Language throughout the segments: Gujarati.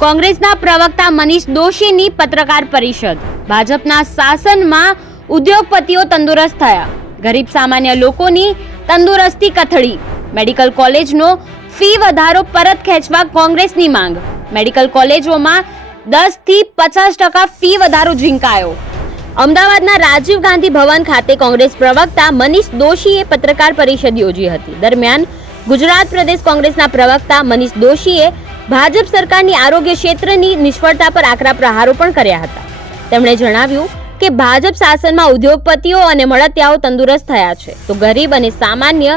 કોંગ્રેસના પ્રવક્તા મનીષ દોશીની પત્રકાર પરિષદ। ભાજપના શાસનમાં ઉદ્યોગપતિઓ તંદુરસ્ત થયા, ગરીબ સામાન્ય લોકોની તંદુરસ્તી કથળી। મેડિકલ કોલેજનો ફી વધારો પરત ખેંચવા કોંગ્રેસની માંગ। મેડિકલ કોલેજોમાં 10 થી 50% ફી વધારો ઝીંકાયો। અમદાવાદના રાજીવ ગાંધી ભવન ખાતે કોંગ્રેસ પ્રવક્તા મનીષ દોશીએ પત્રકાર પરિષદ યોજી હતી। દરમિયાન ગુજરાત પ્રદેશ કોંગ્રેસના પ્રવક્તા મનીષ દોશીએ ભાજપ સરકારની આરોગ્ય ક્ષેત્રની નિષ્ફળતા પર આકરા પ્રહારો પણ કર્યા હતા। તેમણે જણાવ્યું કે ભાજપ શાસનમાં ઉદ્યોગપતિઓ અને મળતિયાઓ તંદુરસ્ત થયા છે, તો ગરીબ અને સામાન્ય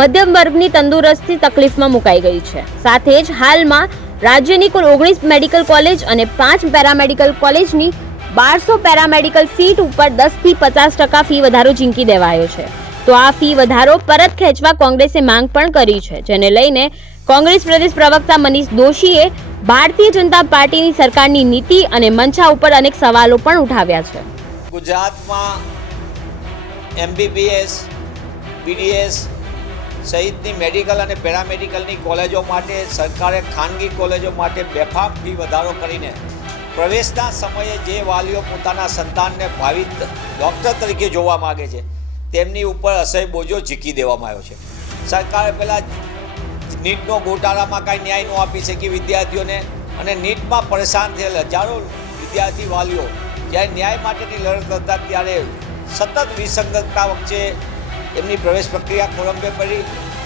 મધ્યમ વર્ગની તંદુરસ્તી તકલીફમાં મુકાઈ ગઈ છે। સાથે જ હાલમાં રાજ્યની કુલ 19 મેડિકલ કોલેજ અને 5 પેરામેડિકલ કોલેજની 1200 પેરામેડિકલ સીટ ઉપર 10 થી 50% ફી વધારો ઝીંકી દેવાયો છે, તો આ ફી વધારો પરત ખેંચવા કોંગ્રેસે માંગ પણ કરી છે, જેને લઈને કોંગ્રેસ પ્રદેશ પ્રવક્તા મનીષ દોશીએ ભારતીય જનતા પાર્ટીની સરકારની નીતિ અને મંશા ઉપર અનેક સવાલો પણ ઉઠાવ્યા છે। ગુજરાતમાં MBBS, BDS સહિતની મેડિકલ અને પેરામેડિકલની કોલેજો માટે સરકારે ખાનગી કોલેજો માટે બેફામ ફી વધારો કરીને પ્રવેશના સમયે જે વાલીઓ પોતાના સંતાનને ભાવિ ડૉક્ટર તરીકે જોવા માગે છે તેમની ઉપર અસહ્ય બોજો ઝીકી દેવામાં આવ્યો છે। સરકારે પહેલાં નીટનો ગોટાળામાં કાંઈ ન્યાય ન આપી શકી વિદ્યાર્થીઓને, અને નીટમાં પરેશાન થયેલ હજારો વિદ્યાર્થી વાલીઓ જ્યારે ન્યાય માટેની લડત કરતા ત્યારે સતત વિસંગતતા વચ્ચે એમની પ્રવેશ પ્રક્રિયા ખોરંભે પડી।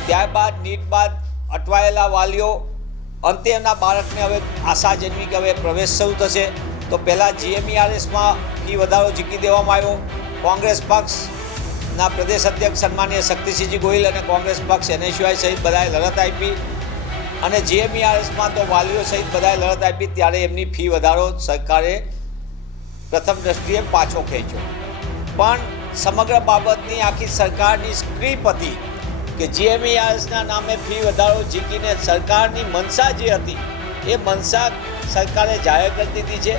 ત્યારબાદ નીટ બાદ અટવાયેલા વાલીઓ અંતે એમના બાળકને હવે આશા જન્મી કે હવે પ્રવેશ શરૂ થશે, તો પહેલાં GMERSમાં ફી વધારો ઝીકી દેવામાં આવ્યો। કોંગ્રેસ પક્ષના પ્રદેશ અધ્યક્ષ સન્માનીય શક્તિસિંહજી ગોહિલ અને કોંગ્રેસ પક્ષ NSUI સહિત બધાએ લડત આપી, અને GMERSમાં તો વાલીઓ સહિત બધાએ લડત આપી, ત્યારે એમની ફી વધારો સરકારે પ્રથમ દ્રષ્ટિએ પાછો ખેંચ્યો। પણ સમગ્ર બાબતની આખી સરકારની સ્ક્રિપ્ટ હતી કે GMERSના નામે ફી વધારો ઝીકીને સરકારની મનસા જે હતી એ મનસા સરકારે જાહેર કરી દીધી છે,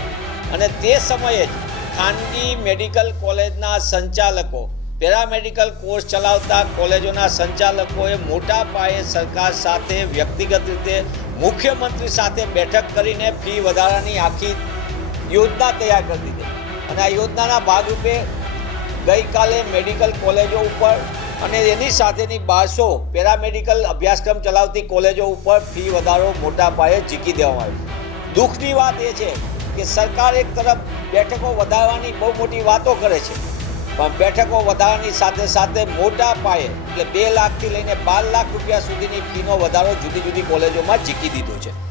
અને તે સમયે જ ખાનગી મેડિકલ કોલેજના સંચાલકો, પેરામેડિકલ કોર્સ ચલાવતા કોલેજોના સંચાલકોએ મોટા પાયે સરકાર સાથે વ્યક્તિગત રીતે મુખ્યમંત્રી સાથે બેઠક કરીને ફી વધારાની આખી યોજના તૈયાર કરી દીધી, અને આ યોજનાના ભાગરૂપે ગઈકાલે મેડિકલ કોલેજો ઉપર અને એની સાથેની 1200 પેરામેડિકલ અભ્યાસક્રમ ચલાવતી કોલેજો ઉપર ફી વધારો મોટા પાયે ઝીકી દેવામાં આવ્યો। દુઃખની વાત એ છે કે સરકાર એક તરફ બેઠકો વધારવાની બહુ મોટી વાતો કરે છે, પણ બેઠકો વધારવાની સાથે સાથે મોટા પાયે એટલે 2 લાખથી લઈને 12 લાખ રૂપિયા સુધીની ફીનો વધારો જુદી જુદી કોલેજોમાં ઝીકી દીધો છે।